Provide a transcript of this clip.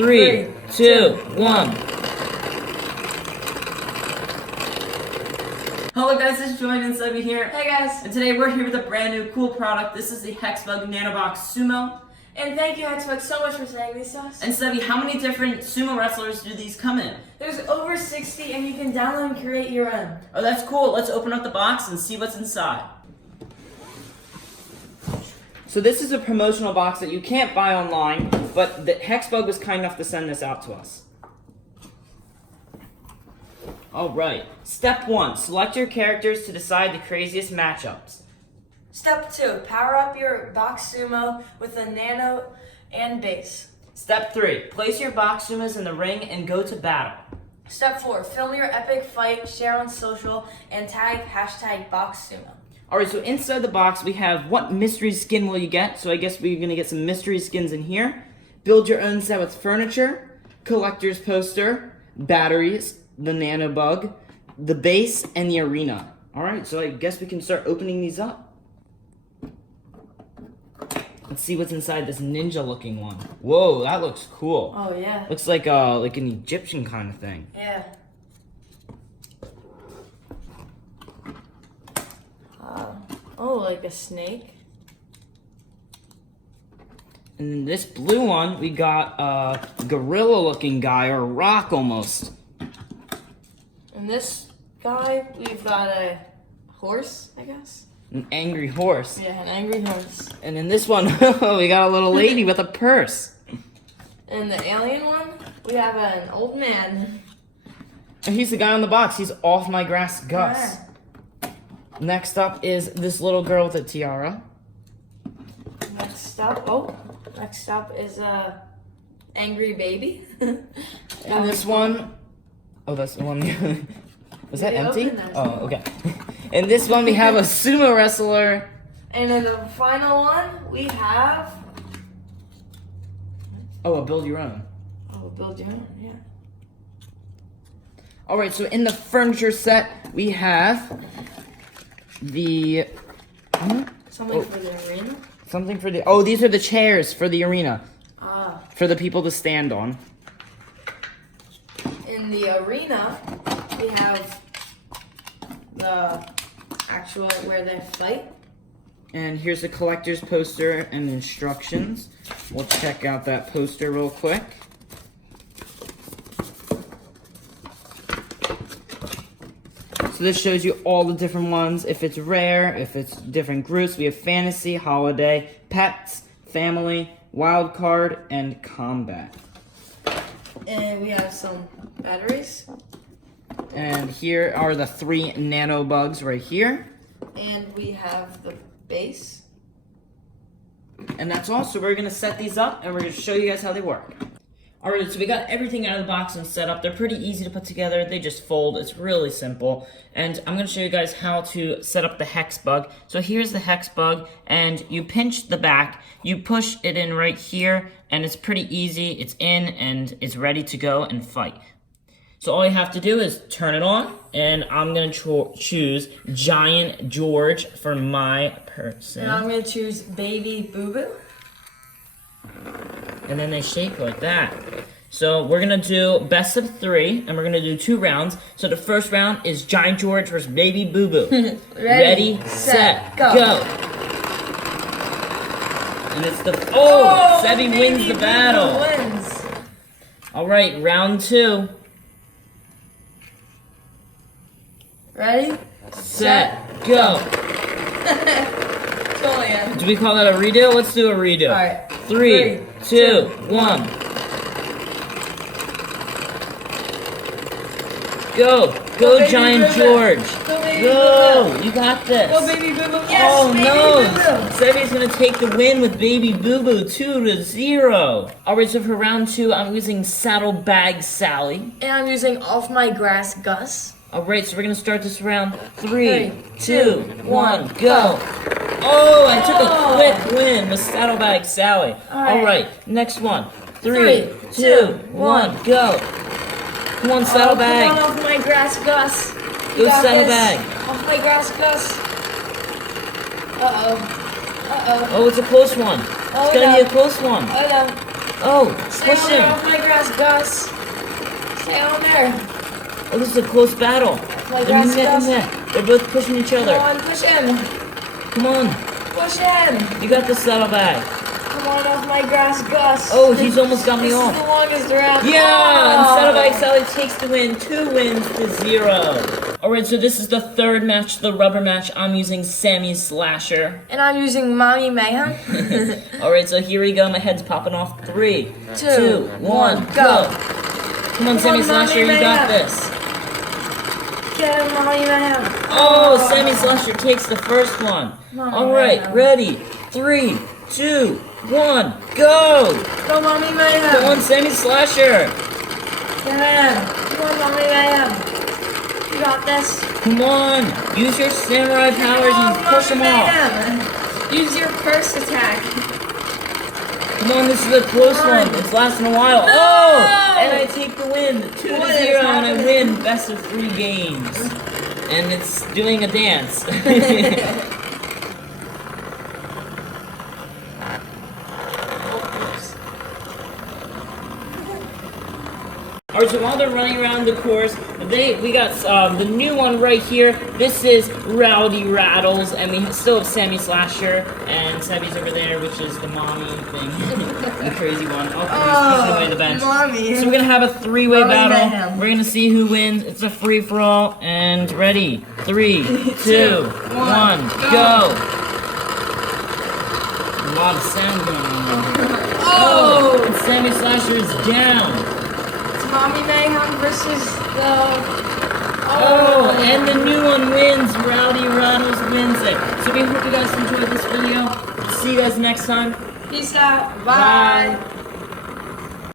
3, 2, 1. Hello guys, this is Julian and Sebby here. Hey guys. And today we're here with a brand new cool product. This is the HexBug Nano Box Sumo. And thank you, HexBug, so much for saying these to us. And Sebby, how many different sumo wrestlers do these come in? There's over 60 and you can download and create your own. Oh, that's cool. Let's open up the box and see what's inside. So this is a promotional box that you can't buy online, but the HexBug was kind enough to send this out to us. Alright, step 1, select your characters to decide the craziest matchups. Step 2, power up your Box Sumo with a Nano and base. Step 3, place your Box Sumos in the ring and go to battle. Step 4, film your epic fight, share on social, and tag #BoxSumo. Alright, so inside the box we have what mystery skin will you get? So I guess we're going to get some mystery skins in here. Build your own set with furniture, collector's poster, batteries, the Nano Bug, the base, and the arena. Alright, so I guess we can start opening these up. Let's see what's inside this ninja looking one. Whoa, that looks cool. Oh yeah. Looks like an Egyptian kind of thing. Yeah. Oh, like a snake. And this blue one, we got a gorilla-looking guy, or a rock almost. And this guy, we've got a horse, I guess. An angry horse. Yeah, an angry horse. And in this one, we got a little lady with a purse. And the alien one, we have an old man. And he's the guy on the box. He's off my grass, Gus. Yeah. Next up is this little girl with a tiara. Next up is a angry baby. And this one, oh, that's the one. Was that empty? Oh, okay. In this one, we have a sumo wrestler. And in the final one, we have. Oh, a build your own. Oh, build your own, yeah. Alright, so in the furniture set, we have the... Something for the arena? Something for the... Oh, these are the chairs for the arena. Ah. For the people to stand on. In the arena, we have the actual where they fight. And here's the collector's poster and instructions. We'll check out that poster real quick. So this shows you all the different ones, if it's rare, if it's different groups. We have fantasy, holiday, pets, family, wild card, and combat. And we have some batteries. And here are the 3 nano bugs right here. And we have the base. And that's all. So we're going to set these up and we're going to show you guys how they work. Alright, so we got everything out of the box and set up. They're pretty easy to put together. They just fold. It's really simple. And I'm going to show you guys how to set up the HexBug. So here's the HexBug, and you pinch the back. You push it in right here, and it's pretty easy. It's in, and it's ready to go and fight. So all you have to do is turn it on, and I'm going to choose Giant George for my person. And I'm going to choose Baby Boo Boo. And then they shake like that. So we're gonna do best of 3, and we're gonna do 2 rounds. So the first round is Giant George versus Baby Boo Boo. Ready, set, go. And it's the Sebby wins the battle. Wins. All right, round 2. Ready, Set, go. Julian. Do we call that a redo? Let's do a redo. All right. 3, 2, 1. Go, Go, Giant Boo Boo. George. Go, Baby Go, Boo Boo. you got this. Go, Baby Boo Boo. Yes, Oh Baby no! Boo Boo. Sebby's gonna take the win with Baby Boo Boo 2-0. Alright, so for round 2, I'm using Saddlebag Sally. And I'm using Off My Grass Gus. Alright, so we're gonna start this round. 3, 2, 1, go! Oh, I took a quick win with Saddlebag Sally. Alright, next one. 3, 2, 1, go! Come on, Saddlebag. Come on, Off My Grass Gus. Go, Saddlebag. Off My Grass Gus. Uh-oh. Uh-oh. Oh, it's a close one. Oh, It's gonna no. be a close one. Oh no. Oh, Stay push on there him. off my grass, Gus. Stay on there. Oh, this is a close battle. My grass, Gus. They're both pushing each other. Come on, push him. Come on. Push him. You got the saddlebag. Come on off my grass, Gus. Oh, he's almost got me This off. is the longest round. Yeah, and Oh. Saddlebag Sally takes the win. 2 wins to 0. Alright, so this is the third match, the rubber match. I'm using Sammy Slasher. And I'm using Mommy Mayhem. Alright, so here we go. My head's popping off. 3, 2, 2, 1, go. Come on, Sammy on, Slasher, Mommy you got Mayhem. this. Get him, Mommy Mayhem. Oh, Sammy Slasher takes the first one. Mommy Alright, Mayhem. ready. 3, 2, 1, go. Go, Mommy Mayhem. Come on, Sammy Slasher. Get him. Come on, Mommy Mayhem. You got this. Come on, use your samurai powers and push them off. Use your first attack. Come on, this is a close Come on. one. It's lasting a while. No! Oh! And I take the win. 2 What to is 0, and I happening? win best of 3 games. And it's doing a dance. Alright, so while they're running around the course, we got the new one right here. This is Rowdy Rattles, and we still have Sammy Slasher, and Sammy's over there, which is the mommy thing, the crazy one. Oh, he's pushing away the bench. Mommy. So we're gonna have a 3-way Mommy battle. Mayhem. We're gonna see who wins. It's a free for all, and ready. 3, 2, 1, go. A lot of sound going on. Oh! And Sammy Slasher is down. Mommy Mayhem versus the... Oh, and the new one wins. Rowdy Rattles wins it. So we hope you guys enjoyed this video. See you guys next time. Peace out. Bye.